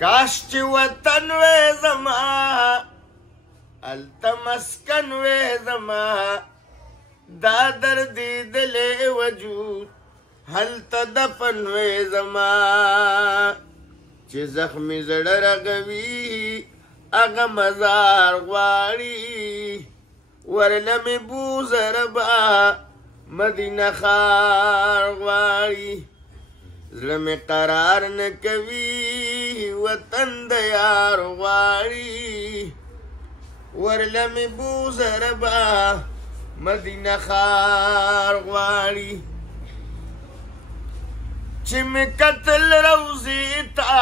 کاش چې وطن وې زما هلته مسکن وې زما دا دردې دلې وجود هلته دفن وې زما چې زخمي زړه رغوي هغه مزار غواړي ورله مې بوزه ربا مدینه ښار غواړي زړه مې قرار نه کوي وطن د یار غواړي ورله مې بوزه ربا مدینه ښار غواړي چې مې کتل روضې ته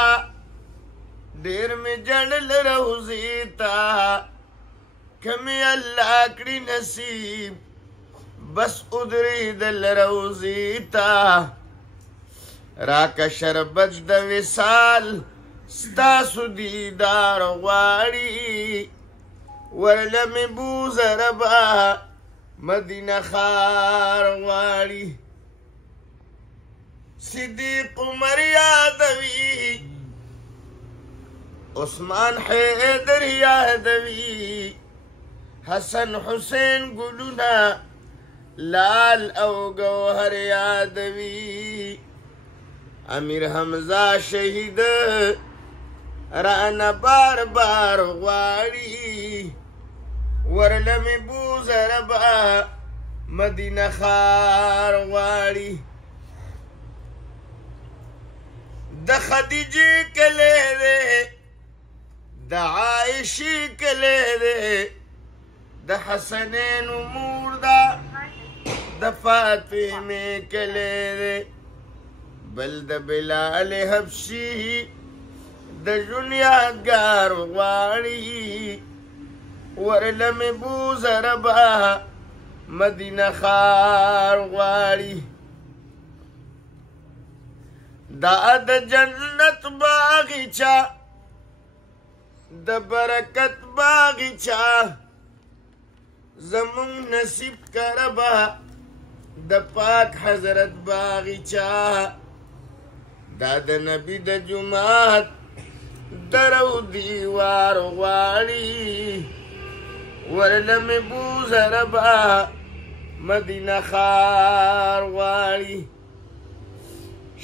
ډېر مې جړل روضې ته که مې الله کړي نصیب بس ادرېدل روضې ته راکه شربت د وصال ستاسو دیدار غواړي ورله مې بوزه ربا مدینه ښار غواړي صدیق عمر یادوي عثمان حیدر یادوي حسن حسین ګلونه لال او گوهر یادوي امیر حمزه شهید رانه بار بار غواړي ورله مې بوزه ربا مدینه ښار غواړي د خدیجې کلی دی د عایشې کلی دی د حسنینو مور ده د فاطمې کلی دی بل د بلال حبشي د ژوند یادګار غواړي ورله مې بوزه ربا مدینه ښار غواړي دا د جنت باغچه د برکت باغچه زمون نصیب که ربا د پاک حضرت باغچه دا د نبی د جماعت درو دیوار غواړي ورله مې بوزه ربا مدینه ښار غواړي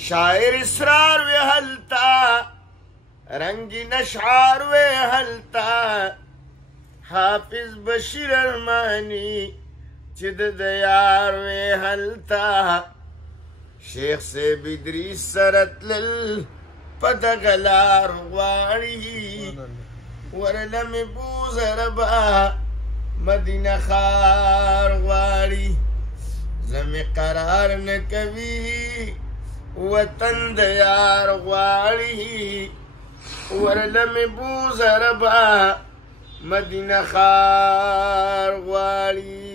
شاعر اسرار وی هلتا رنگین اشعار وی هلتا حافظ بشیر ارمانی چې د یار وی هلتا شیخ صاحب ادریس سره تلل په دغه لار غواړي ورله مې بوزه ربا مدینه ښار غواړي زه مې قرار نه کوي وطن د یار غواړي ورله مې بوزه ربا مدینه ښار غواړي